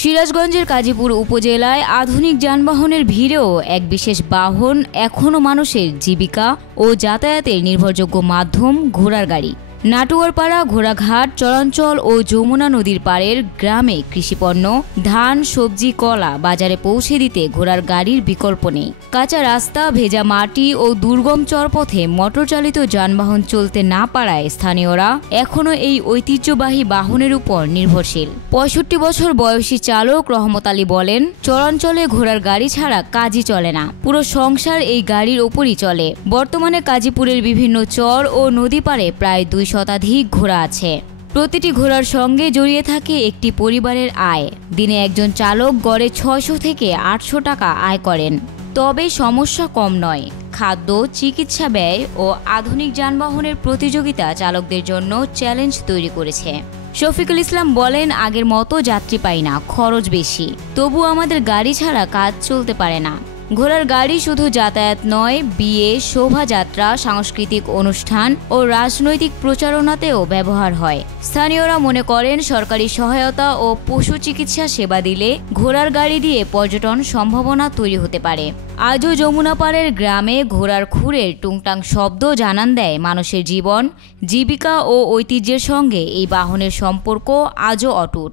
সিরাজগঞ্জের কাজীপুর উপজেলায় আধুনিক যানবাহনের ভিড়েও এক বিশেষ বাহন এখনও মানুষের জীবিকা ও যাতায়াতের নির্ভরযোগ্য মাধ্যম ঘোড়ার গাড়ি। নাটুয়ারপাড়া, ঘোড়াঘাট, চরাঞ্চল ও যমুনা নদীর পাড়ের গ্রামে কৃষিপণ্য, ধান, সবজি, কলা বাজারে পৌঁছে দিতে ঘোড়ার গাড়ির বিকল্প নেই। কাঁচা রাস্তা, ভেজা মাটি ও দুর্গম চরপথে মোটরচালিত যানবাহন চলতে না পারায় স্থানীয়রা এখনও এই ঐতিহ্যবাহী বাহনের উপর নির্ভরশীল। ৬৫ বছর বয়সী চালক রহমত আলী বলেন, চরাঞ্চলে ঘোড়ার গাড়ি ছাড়া কাজই চলে না। পুরো সংসার এই গাড়ির ওপরই চলে। বর্তমানে কাজীপুরের বিভিন্ন চর ও নদী পাড়ে প্রায় ২ শতাধিক ঘোড়া আছে। প্রতিটি ঘোড়ার সঙ্গে জড়িয়ে থাকে একটি পরিবারের আয়। দিনে একজন চালক গড়ে ৬০০ থেকে ৮০০ টাকা আয় করেন। তবে সমস্যা কম নয়। খাদ্য, চিকিৎসা ব্যয় ও আধুনিক যানবাহনের প্রতিযোগিতা চালকদের জন্য চ্যালেঞ্জ তৈরি করেছে। শফিকুল ইসলাম বলেন, আগের মতো যাত্রী পাই না, খরচ বেশি। তবু আমাদের গাড়ি ছাড়া কাজ চলতে পারে না। ঘোড়ার গাড়ি শুধু যাতায়াত নয়, বিয়ে, শোভাযাত্রা, সাংস্কৃতিক অনুষ্ঠান ও রাজনৈতিক প্রচারণাতেও ব্যবহার হয়। স্থানীয়রা মনে করেন, সরকারি সহায়তা ও পশু চিকিৎসা সেবা দিলে ঘোড়ার গাড়ি দিয়ে পর্যটন সম্ভাবনা তৈরি হতে পারে। আজও যমুনাপাড়ের গ্রামে ঘোড়ার খুরের টুংটাং শব্দ জানান দেয় মানুষের জীবন, জীবিকা ও ঐতিহ্যের সঙ্গে এই বাহনের সম্পর্ক আজও অটুট।